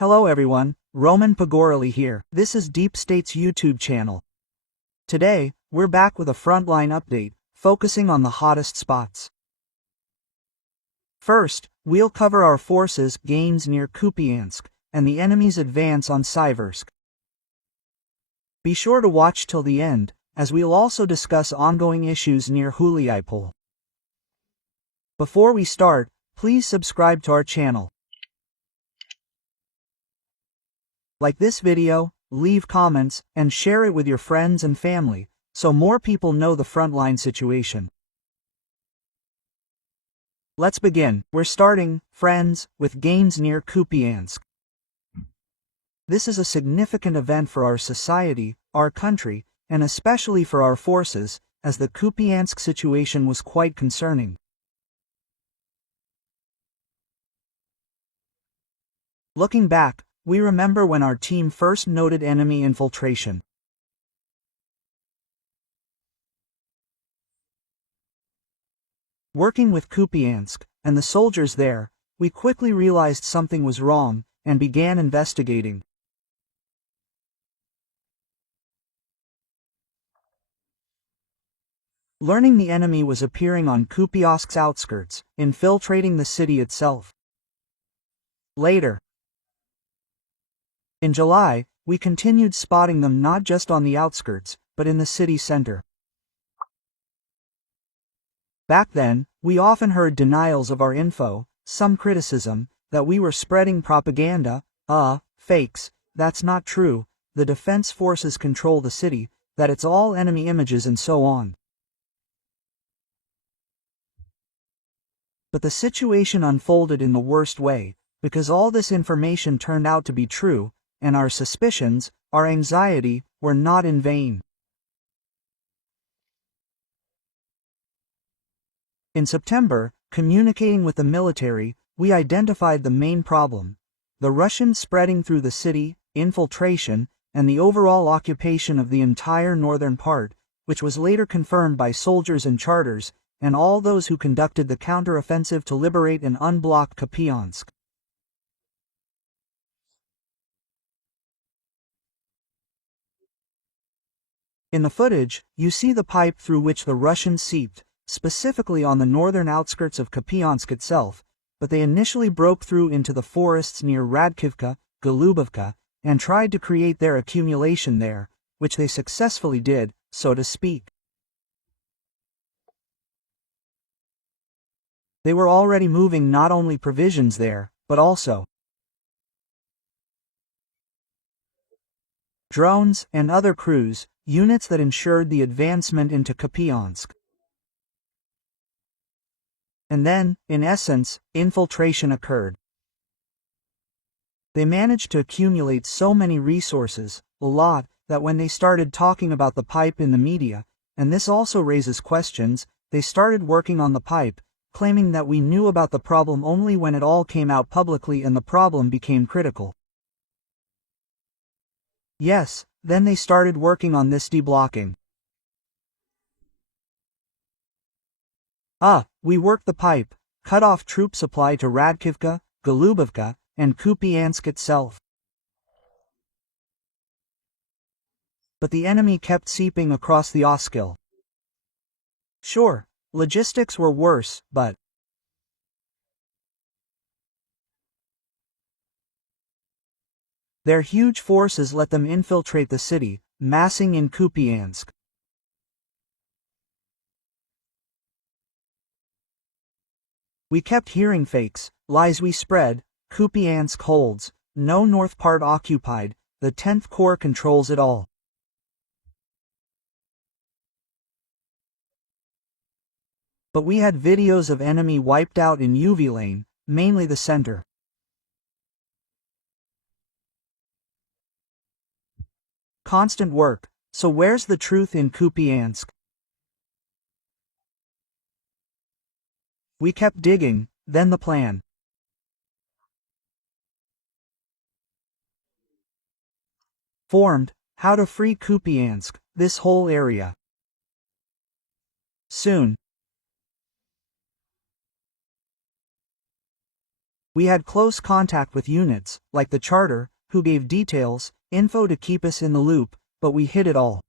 Hello everyone, Roman Pogorілий here. This is DeepState's YouTube channel. Today, we're back with a frontline update, focusing on the hottest spots. First, we'll cover our forces' gains near Kup'янськ, and the enemy's advance on Сіверську. Be sure to watch till the end, as we'll also discuss ongoing issues near Gуляйполем. Before we start, please subscribe to our channel. Like this video, leave comments, and share it with your friends and family, so more people know the frontline situation. Let's begin. We're starting, friends, with gains near Kup'янськ. This is a significant event for our society, our country, and especially for our forces, as the Kup'янськ situation was quite concerning. Looking back, we remember when our team first noted enemy infiltration. Working with Kup'янськ, and the soldiers there, we quickly realized something was wrong, and began investigating. Learning the enemy was appearing on Kup'янsk's outskirts, infiltrating the city itself. Later, in July, we continued spotting them not just on the outskirts, but in the city center. Back then, we often heard denials of our info, some criticism, that we were spreading propaganda, fakes, that's not true, the defense forces control the city, that it's all enemy images and so on. But the situation unfolded in the worst way, because all this information turned out to be true, and our suspicions, our anxiety, were not in vain. In September, communicating with the military, we identified the main problem: the Russians spreading through the city, infiltration, and the overall occupation of the entire northern part, which was later confirmed by soldiers and charters, and all those who conducted the counter-offensive to liberate and unblock Kup'янськ. In the footage, you see the pipe through which the Russians seeped, specifically on the northern outskirts of Kup'янськ itself, but they initially broke through into the forests near Radkivka, Golubivka, and tried to create their accumulation there, which they successfully did, so to speak. They were already moving not only provisions there, but also drones and other crews, units that ensured the advancement into Kup'янськ. And then, in essence, infiltration occurred. They managed to accumulate so many resources, a lot, that when they started talking about the pipe in the media, and this also raises questions, they started working on the pipe, claiming that we knew about the problem only when it all came out publicly and the problem became critical. Yes, then they started working on this deblocking. We worked the pipe, cut off troop supply to Radkivka, Golubivka, and Kup'янськ itself. But the enemy kept seeping across the Oskil. Sure, logistics were worse, but their huge forces let them infiltrate the city, massing in Kup'янськ. We kept hearing fakes, lies we spread, Kup'янськ holds, no north part occupied, the 10th Corps controls it all. But we had videos of enemy wiped out in UV lane, mainly the center. Constant work, so where's the truth in Kup'янськ? We kept digging, then the plan formed: how to free Kup'янськ, this whole area. Soon, We had close contact with units, like the charter, who gave details, info to keep us in the loop, but we hid it all.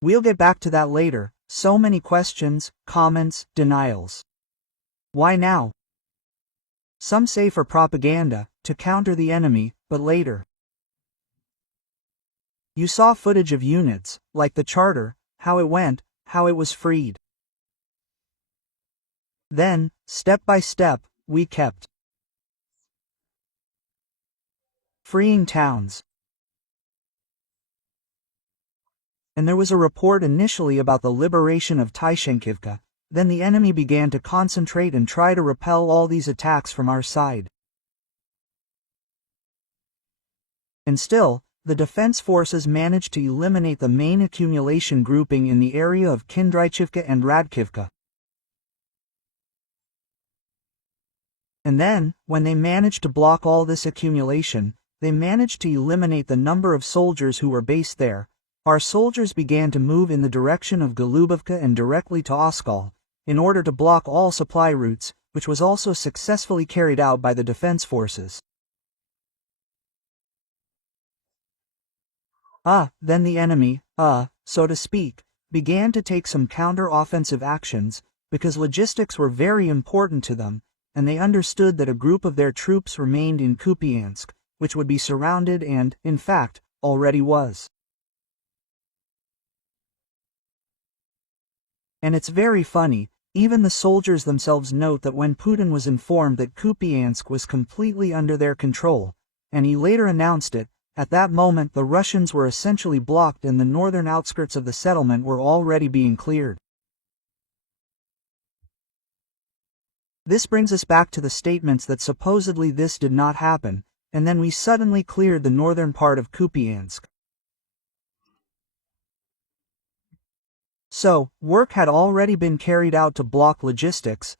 We'll get back to that later. So many questions, comments, denials. Why now? Some say for propaganda, to counter the enemy, but later. You saw footage of units, like the charter, how it went, how it was freed. Then, step by step, we kept freeing towns. And there was a report initially about the liberation of Tyshenkivka, then the enemy began to concentrate and try to repel all these attacks from our side. And still, the defense forces managed to eliminate the main accumulation grouping in the area of Kindrychivka and Radkivka. And then, when they managed to block all this accumulation, they managed to eliminate the number of soldiers who were based there. Our soldiers began to move in the direction of Golubovka and directly to Oskol, in order to block all supply routes, which was also successfully carried out by the defense forces. Then the enemy, so to speak, began to take some counter-offensive actions, because logistics were very important to them, and they understood that a group of their troops remained in Kup'yansk, which would be surrounded and, in fact, already was. And it's very funny, even the soldiers themselves note that when Putin was informed that Kup'yansk was completely under their control, and he later announced it, at that moment the Russians were essentially blocked and the northern outskirts of the settlement were already being cleared. This brings us back to the statements that supposedly this did not happen, and then we suddenly cleared the northern part of Kup'yansk. So, work had already been carried out to block logistics,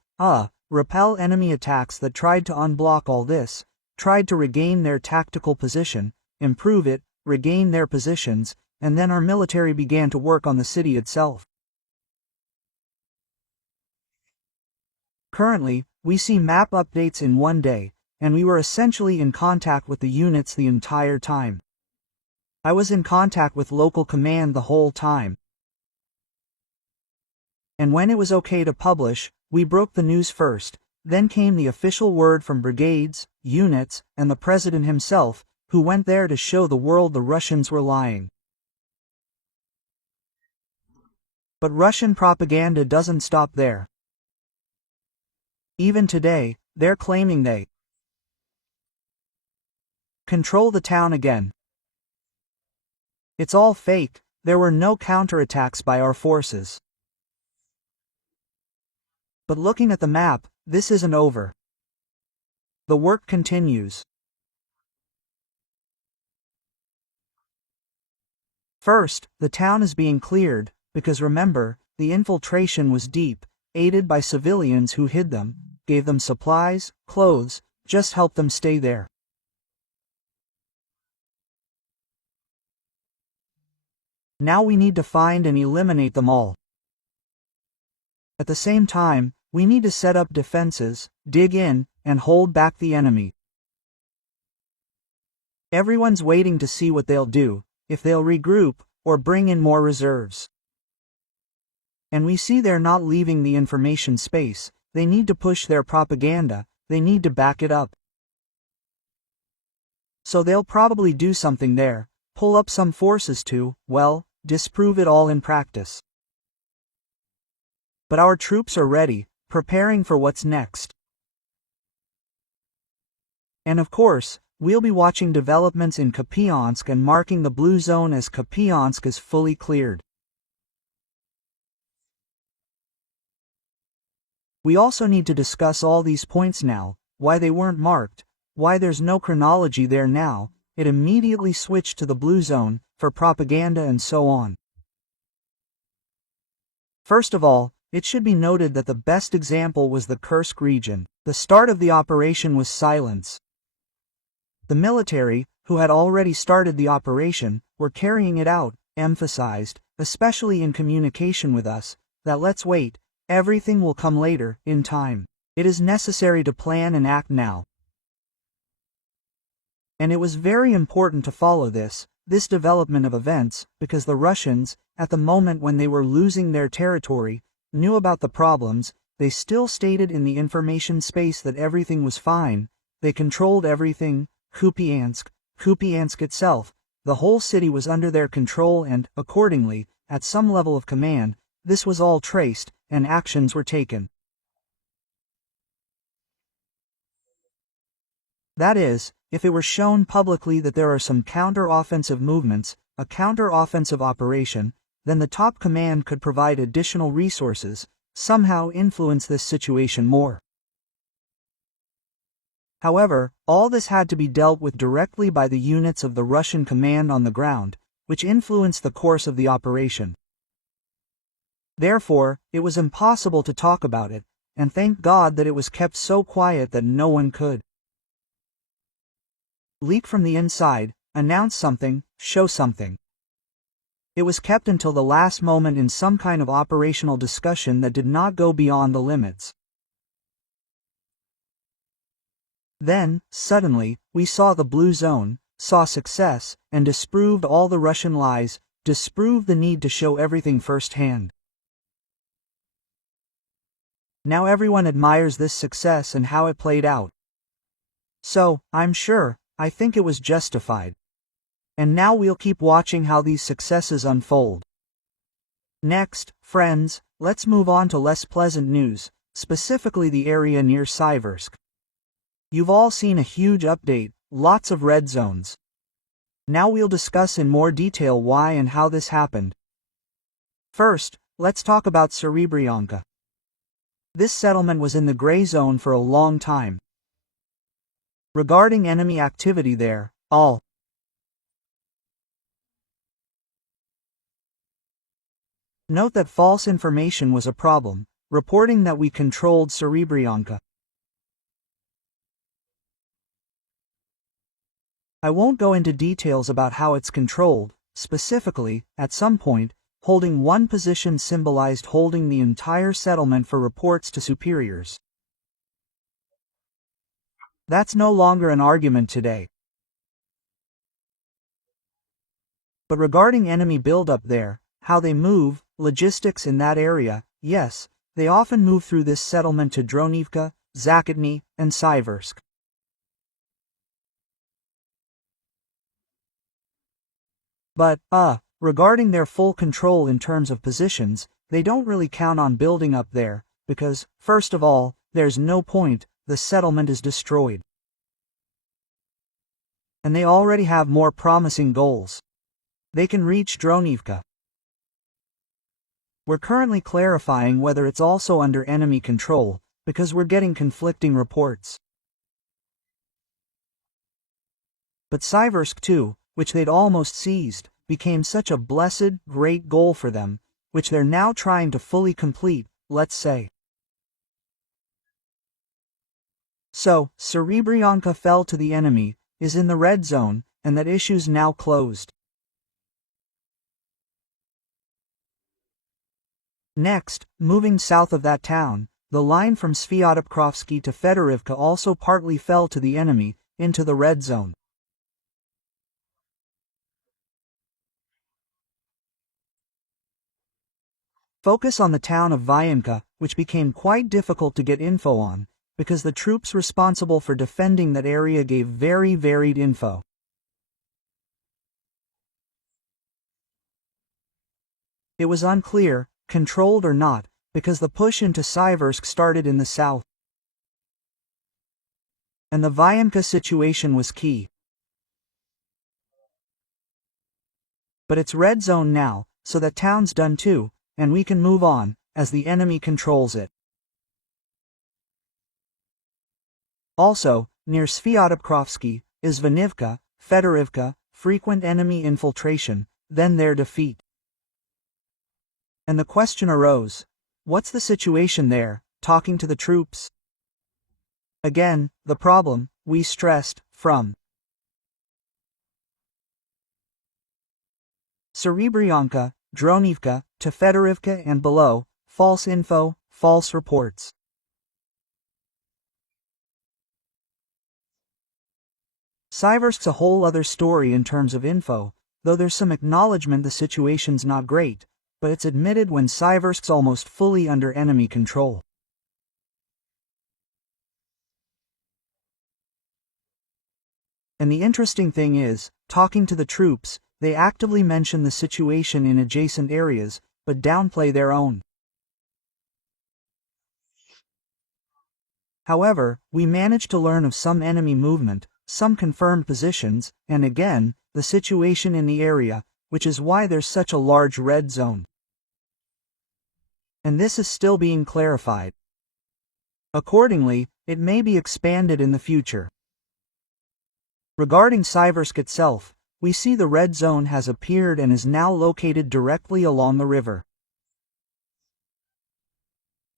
repel enemy attacks that tried to unblock all this, tried to regain their tactical position, improve it, regain their positions, and then our military began to work on the city itself. Currently, we see map updates in one day, and we were essentially in contact with the units the entire time. I was in contact with local command the whole time. And when it was okay to publish, we broke the news first, then came the official word from brigades, units, and the president himself, who went there to show the world the Russians were lying. But Russian propaganda doesn't stop there. Even today, they're claiming they control the town again. It's all fake, there were no counterattacks by our forces. But looking at the map, this isn't over. The work continues. First, the town is being cleared, because remember, the infiltration was deep, aided by civilians who hid them, gave them supplies, clothes, just helped them stay there. Now we need to find and eliminate them all. At the same time, we need to set up defenses, dig in, and hold back the enemy. Everyone's waiting to see what they'll do, if they'll regroup, or bring in more reserves. And we see they're not leaving the information space, they need to push their propaganda, they need to back it up. So they'll probably do something there, pull up some forces to, well, disprove it all in practice. But our troops are ready, preparing for what's next. And of course, we'll be watching developments in Kup'yansk and marking the blue zone as Kup'yansk is fully cleared. We also need to discuss all these points now, why they weren't marked, why there's no chronology there now, it immediately switched to the blue zone, for propaganda and so on. First of all, it should be noted that the best example was the Kursk region. The start of the operation was silence. The military, who had already started the operation, were carrying it out, emphasized, especially in communication with us, that let's wait, Everything will come later, in time. It is necessary to plan and act now. And it was very important to follow this development of events, because the Russians, at the moment when they were losing their territory, knew about the problems. They still stated in the information space that everything was fine. They controlled everything. Kup'yansk itself, the whole city was under their control, and, accordingly, at some level of command, this was all traced, and actions were taken. That is, if it were shown publicly that there are some counter-offensive movements, a counter-offensive operation, then the top command could provide additional resources, somehow influence this situation more. However, all this had to be dealt with directly by the units of the Russian command on the ground, which influenced the course of the operation. Therefore, it was impossible to talk about it, and thank God that it was kept so quiet that no one could leak from the inside, announce something, show something. It was kept until the last moment in some kind of operational discussion that did not go beyond the limits. Then, suddenly, we saw the blue zone, saw success, and disproved all the Russian lies, disproved the need to show everything firsthand. Now everyone admires this success and how it played out. So, I think it was justified. And now we'll keep watching how these successes unfold. Next, friends, let's move on to less pleasant news, specifically the area near Sіверськ. You've all seen a huge update, lots of red zones. Now we'll discuss in more detail why and how this happened. First, let's talk about Серебрянка. This settlement was in the gray zone for a long time. Regarding enemy activity there, note that false information was a problem, reporting that we controlled Серебрянка. I won't go into details about how it's controlled. Specifically, at some point, holding one position symbolized holding the entire settlement for reports to superiors. That's no longer an argument today. But regarding enemy buildup there, how they move, logistics in that area, yes, they often move through this settlement to Dronivka, Zakotny, and Sіверськ. But, regarding their full control in terms of positions, they don't really count on building up there, because, first of all, there's no point, the settlement is destroyed. And they already have more promising goals. They can reach Dronivka. We're currently clarifying whether it's also under enemy control, because we're getting conflicting reports. But Sіверськ too, which they'd almost seized, became such a blessed, great goal for them, which they're now trying to fully complete, let's say. So, Серебрянка fell to the enemy, is in the red zone, and that issue's now closed. Next, moving south of that town, the line from Sviatopkrovsky to Fedorivka also partly fell to the enemy, into the red zone. Focus on the town of Vianka, which became quite difficult to get info on, because the troops responsible for defending that area gave very varied info. It was unclear, controlled or not, because the push into Sіверськ started in the south. And the Vianka situation was key. But it's red zone now, so that town's done too, and we can move on, as the enemy controls it. Also, near Sviatopkrovsky, is Vanivka, Fedorivka, frequent enemy infiltration, then their defeat. And the question arose, what's the situation there, talking to the troops? Again, the problem, we stressed, from Серебрянка, Dronivka, to Fedorivka and below, false info, false reports. Sieversk's a whole other story in terms of info, though there's some acknowledgement the situation's not great, but it's admitted when Sieversk's almost fully under enemy control. And the interesting thing is, talking to the troops, they actively mention the situation in adjacent areas, but downplay their own. However, we managed to learn of some enemy movement, some confirmed positions, and again, the situation in the area, which is why there's such a large red zone. And this is still being clarified. Accordingly, it may be expanded in the future. Regarding Sieversk itself, we see the red zone has appeared and is now located directly along the river.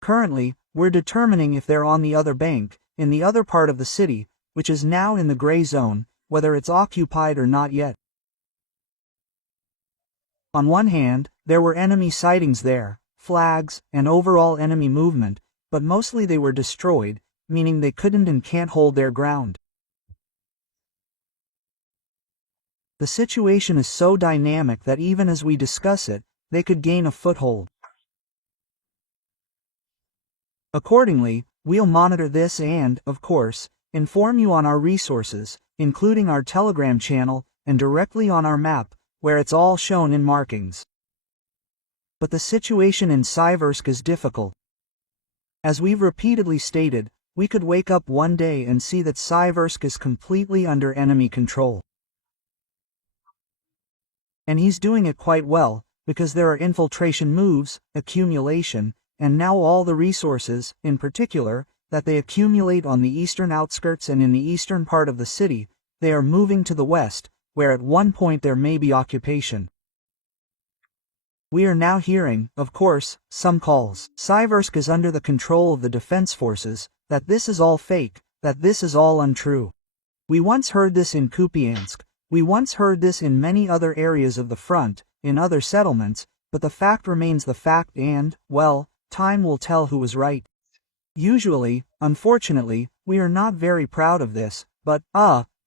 Currently, we're determining if they're on the other bank, in the other part of the city, which is now in the gray zone, whether it's occupied or not yet. On one hand, there were enemy sightings there, flags, and overall enemy movement, but mostly they were destroyed, meaning they couldn't and can't hold their ground. The situation is so dynamic that even as we discuss it, they could gain a foothold. Accordingly, we'll monitor this and, of course, inform you on our resources, including our Telegram channel, and directly on our map, where it's all shown in markings. But the situation in Sieversk is difficult. As we've repeatedly stated, we could wake up one day and see that Sieversk is completely under enemy control. And he's doing it quite well, because there are infiltration moves, accumulation, and now all the resources, in particular, that they accumulate on the eastern outskirts and in the eastern part of the city, they are moving to the west, where at one point there may be occupation. We are now hearing, of course, some calls. Sieversk is under the control of the defense forces, that this is all fake, that this is all untrue. We once heard this in Kup'yansk, we once heard this in many other areas of the front, in other settlements, but the fact remains the fact and, well, time will tell who was right. Usually, unfortunately, we are not very proud of this, but,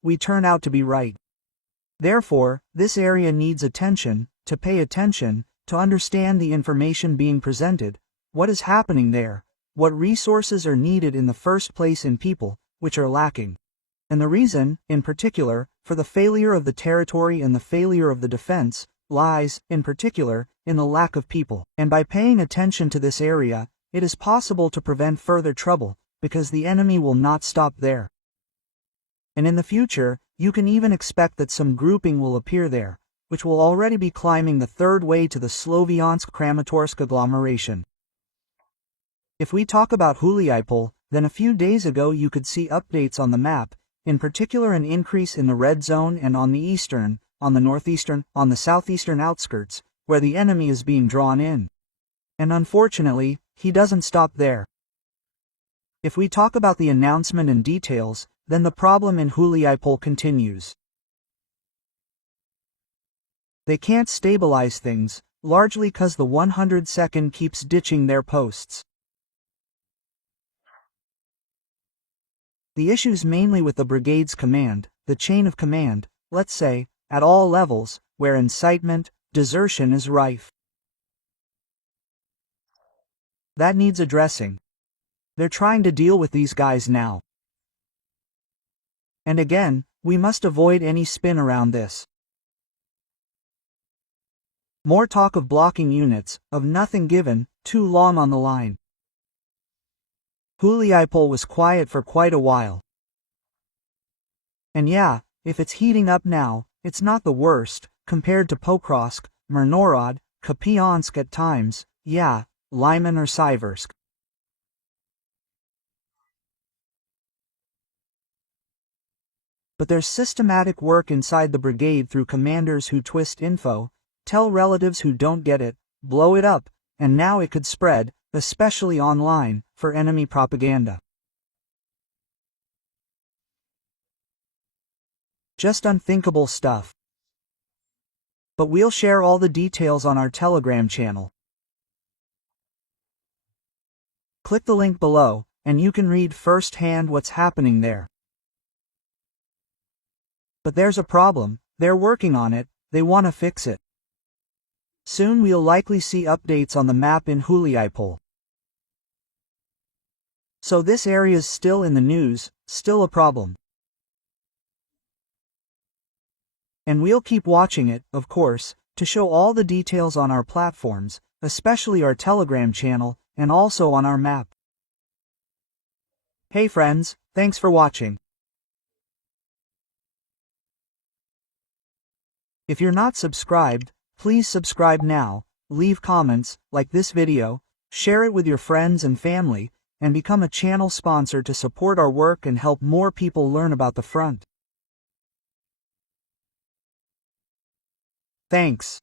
we turn out to be right. Therefore, this area needs attention, to pay attention, to understand the information being presented, what is happening there, what resources are needed in the first place in people, which are lacking. And the reason, in particular, for the failure of the territory and the failure of the defense, lies, in particular, in the lack of people. And by paying attention to this area, it is possible to prevent further trouble, because the enemy will not stop there. And in the future, you can even expect that some grouping will appear there, which will already be climbing the third way to the Sloviansk-Kramatorsk agglomeration. If we talk about Ghuliaypol, then a few days ago you could see updates on the map, in particular an increase in the red zone and on the eastern, on the northeastern, on the southeastern outskirts, where the enemy is being drawn in. And unfortunately, he doesn't stop there. If we talk about the announcement and details, then the problem in Ghuliaypol continues. They can't stabilize things, largely cause the 102nd keeps ditching their posts. The issue's mainly with the brigade's command, the chain of command, let's say, at all levels, where incitement, desertion is rife. That needs addressing. They're trying to deal with these guys now. And again, we must avoid any spin around this. More talk of blocking units, of nothing given, too long on the line. Ghuliaypol was quiet for quite a while. And yeah, if it's heating up now, it's not the worst, compared to Pokrovsk, Mirnorod, Kupiansk at times, yeah, Lyman or Sieversk. But there's systematic work inside the brigade through commanders who twist info, tell relatives who don't get it, blow it up, and now it could spread, especially online, for enemy propaganda. Just unthinkable stuff. But we'll share all the details on our Telegram channel. Click the link below, and you can read firsthand what's happening there. But there's a problem, they're working on it, they want to fix it. Soon we'll likely see updates on the map in Gуляйполем. So this area's still in the news, still a problem. And we'll keep watching it, of course, to show all the details on our platforms, especially our Telegram channel, and also on our map. Hey friends, thanks for watching. If you're not subscribed, please subscribe now, leave comments, like this video, share it with your friends and family, and become a channel sponsor to support our work and help more people learn about the front. Thanks.